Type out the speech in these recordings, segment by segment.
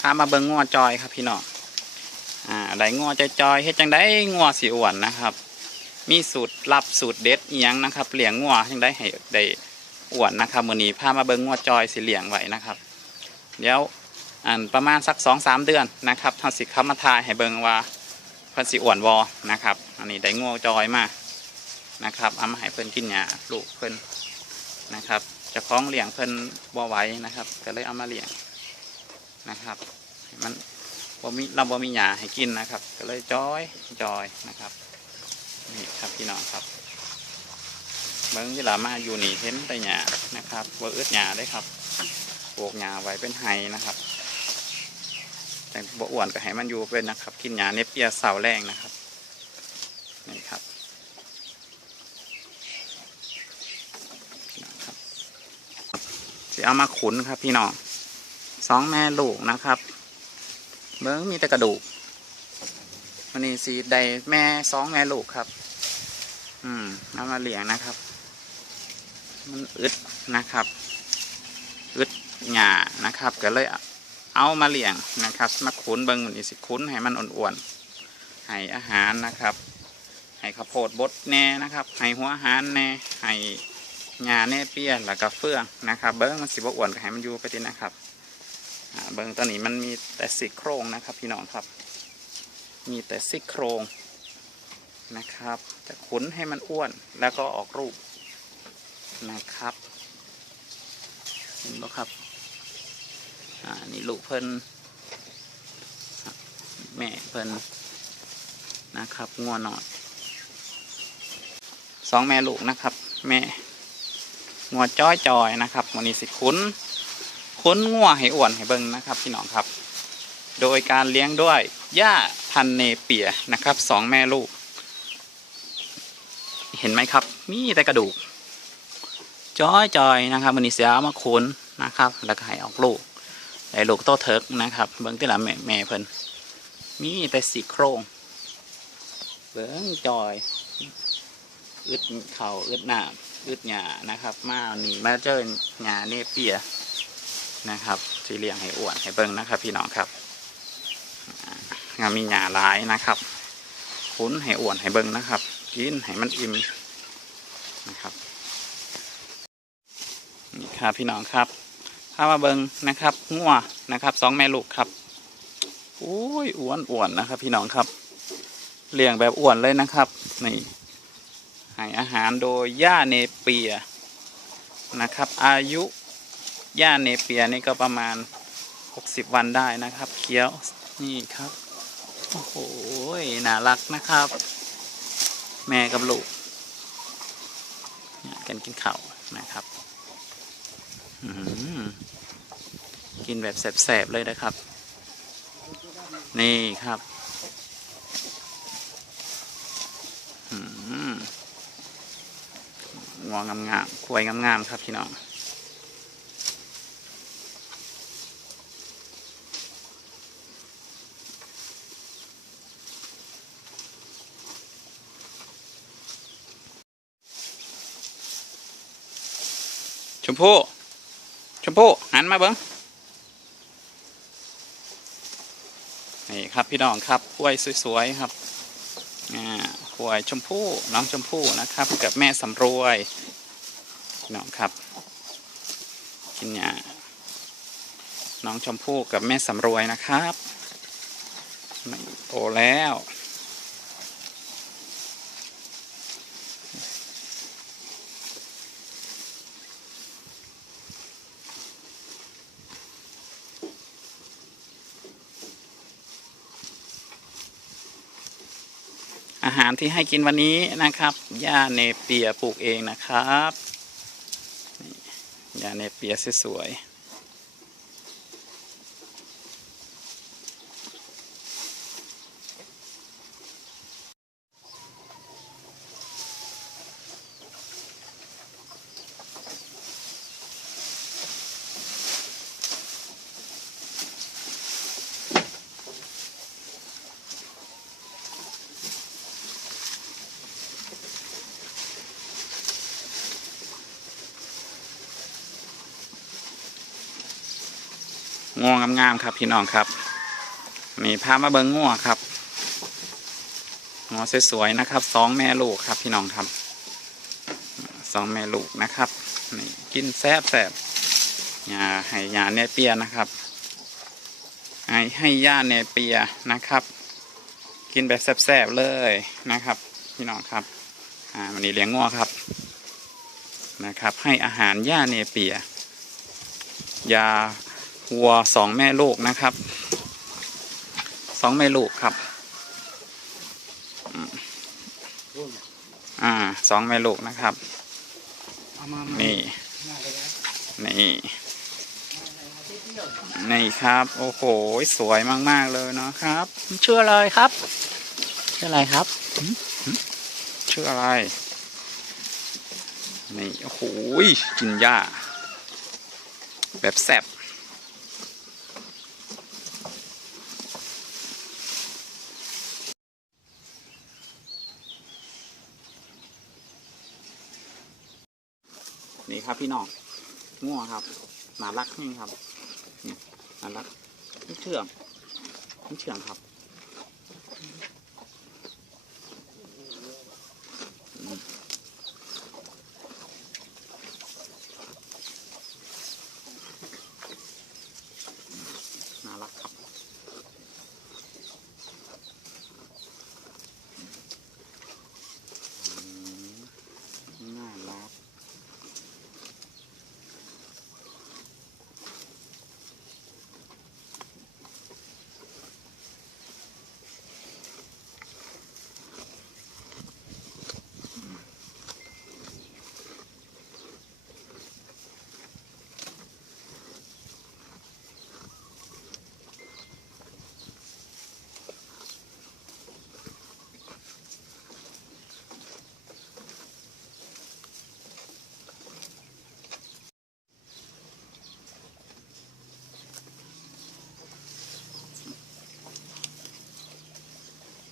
พามาเบิ่งงัวจอยครับพี่น้องอ่าได้งัวจอยๆเฮ็ดจังได้งัวสีอ้วนนะครับ มีสูตรลับสูตรเด็ดอีหยังนะครับเลี้ยงงัวจังได้ให้ได้อ้วนนะครับมื้อนี้พามาเบิ่งงัวจอยสิเหลียงไว้นะครับ เดี๋ยวอันประมาณสักสองสามเดือนนะครับเฮาสิเข้ามาทายให้เบิ่งว่าเพิ่นสิอ้วนวอนะครับ อันนี้ได้งัวจอยมานะครับเอามาให้เพิ่นกินหญ้าลูกเพิ่นนะครับจะคล้องเลี้ยงเพิ่นบ่ไหวนะครับ ก็เลยเอามาเลี้ยง นะครับมันบ่มีเราบ่มีหญ้าให้กินนะครับ ก็เลยจอยจอยนะครับนี่ครับพี่น้องครับเบิ่งที่ลามาอยู่นี่เห็นแต่หญ้านะครับบ่อึดหญ้าได้ครับปลูกหญ้าไว้เป็นไฮนะครับ แต่บ่อ้วนก็ให้มันอยู่เป็นนะครับ กินหญ้าเนปเปียเสาแรงนะครับนี่ครับนะครับสิเอามาขุนครับพี่น้อง สองแม่ลูกนะครับเบิ้งมีแต่กระดูกวันนี้สีใดแม่สองแม่ลูกครับ อืมเอามาเลี้ยงนะครับ มันอึดนะครับ อึดหญ้านะครับ ก็เลยเอามาเลี้ยงนะครับ มาขุนเบิ้งมันนี้สิขุนให้มันอ่อนๆให้อาหารนะครับ ให้ข้าวโพดบดแน่นะครับ ให้หัวอาหารแน่ให้หญ้าแน่เปี้ยแล้วก็เฟื่องนะครับ เบิ้งมันสิบอ้วนก็ให้มันอยู่ไปทีนะครับ เบิ้งตอนนี้มันมีแต่ซี่โครงนะครับพี่น้องครับ มีแต่ซี่โครงนะครับ จะขุนให้มันอ้วนแล้วก็ออกรูปนะครับเห็นไหมครับอ่านี่ลูกเพิ่นแม่เพิ่นนะครับงัวหน่อยสองแม่ลูกนะครับ แม่งัวจ้อยจอยนะครับวันนี้สิคุ้น ค้นงัวให้อ้วนให้เบิ่งนะครับพี่น้องครับ โดยการเลี้ยงด้วยหญ้าพันเนเปียนะครับสองแม่ลูก เห็นไหมครับ มีแต่กระดูกจอยจอยนะครับวันนี้เสียมาคุนนะครับ แล้วก็ให้ออกลูกได้ลูกโตเถิกนะครับ เบิ้งที่ละแม่แม่เพิ่นมีแต่สีโครงเบิ้งจอย อึดเข่าอึดหน้าอึดหยานะครับ มาหนีมาเจอหยาเนเปีย นะครับสีเลี้ยงให้อ้วนให้เบิ้งนะครับ พี่น้องครับอ่างามีหยาหลายนะครับคุ้นให้อ้วนให้เบิ้งนะครับกินให้มันอิ่มนะครับนี่ครับพี่น้องครับพามาเบิงนะครับงัวนะครับสองแม่ลูกครับโอ้ยอ้วนอ้วนนะครับ พี่น้องครับเลี้ยงแบบอ้วนเลยนะครับนี่ให้อาหารโดยหญ้าเนเปียนะครับ อายุ หญ้าเนเปียนี่ก็ประมาณ 60 วันได้นะครับ เคี้ยวนี่ครับ โอ้โหน่ารักนะครับ แม่กับลูกนี่กันกินข้าวนะครับอื้อหือกินแบบแสบๆเลยนะครับ นี่ครับอื้อหืองวงงามๆควยงามๆครับพี่น้อง ชมพู่ชมพู่หันมาเบิ้งนี่ครับพี่น้องครับกล้วยสวยๆครับอ่ากล้วยชมพู่น้องชมพู่นะครับ กับแม่สำรวยพี่น้องครับกินหญ้าน้องชมพู่กับแม่สำรวยนะครับโตแล้ว อาหารที่ให้กินวันนี้นะครับหญ้าเนเปียปลูกเองนะครับหญ้าเนเปียสวยๆ ง่วงงามๆครับพี่น้องครับมีพามาเบิงง่วครับง่วสวยๆนะครับสองแม่ลูกครับพี่น้องครับสองแม่ลูกนะครับนี่กินแซ่บแซบยาให้ยาเนเปียนะครับ ให้ให้ยาเนเปียนะครับ กินแบบแซ่บๆเลยนะครับ พี่น้องครับอ่าวันนี้เลี้ยงง่วครับนะครับ ให้อาหารยาเนเปียยา วัวสองแม่ลูกนะครับสองแม่ลูกครับอืมอ่าสองแม่ลูกนะครับเอามานี่มาเลยนะนี่ นี่ครับ โอ้โห สวยมาก ๆ เลยเนาะครับชื่ออะไรครับ ชื่ออะไรครับหืมหืมชื่ออะไร นี่ โอ้โห กินหญ้า แบบแซ่บ นี่ครับพี่น้องง่วงครับน่ารักนี่ครับนี่ารักนี่เชื่องนี่เชื่องครับอืมน่ารักครับอืมน่ารัก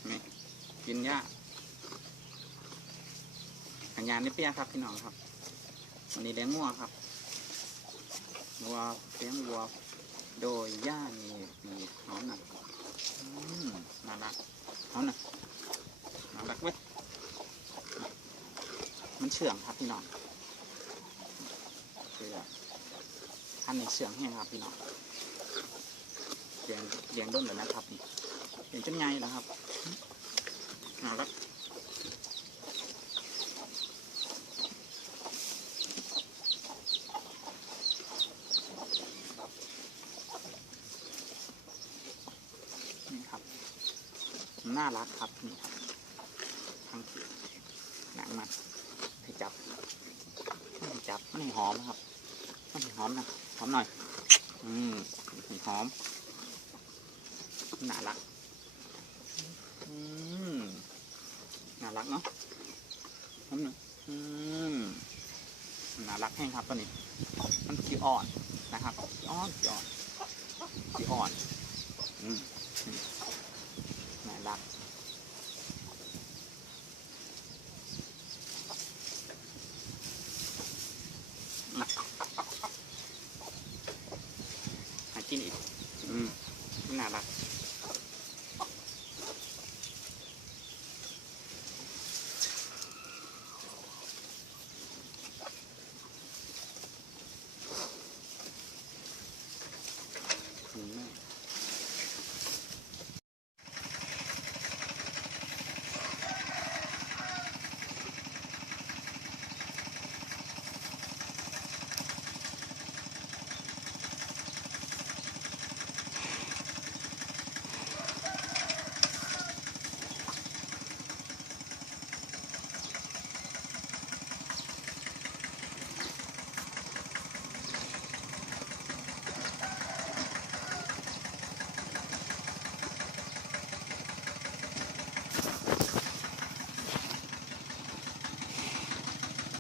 นี่ กินหญ้าขันยานนี่เปียครับพี่น้องครับ วันนี้เลี้ยงงัวครับวัวเลี้ยงวัว โดยย่านี่มีหอมหนักอืมน่ารักหอมหนักน่ารักเว้ยมันเชื่องครับพี่น้องเชื่องท่านในเชื่องแห้งครับพี่น้องเลี้ยงเลี้ยงด้นเลยนะครับนี่เลี้ยงจนไงแล้วครับ เอาละนี่ครับ น่ารักครับนี่ครับทั้งหนังมันให้จับให้จับมันให้หอมครับมันให้หอมนะหอมหน่อย อืมให้หอมน่ารักอืม น่ารักเนาะน้ำหนึ่งอืมน่ารักแห้งครับตัวนี้ มันขี้อ่อนนะครับขี้อ่อนขี้อ่อนขี้อ่อนอืมน่ารักหากินอีก อืมน่ารัก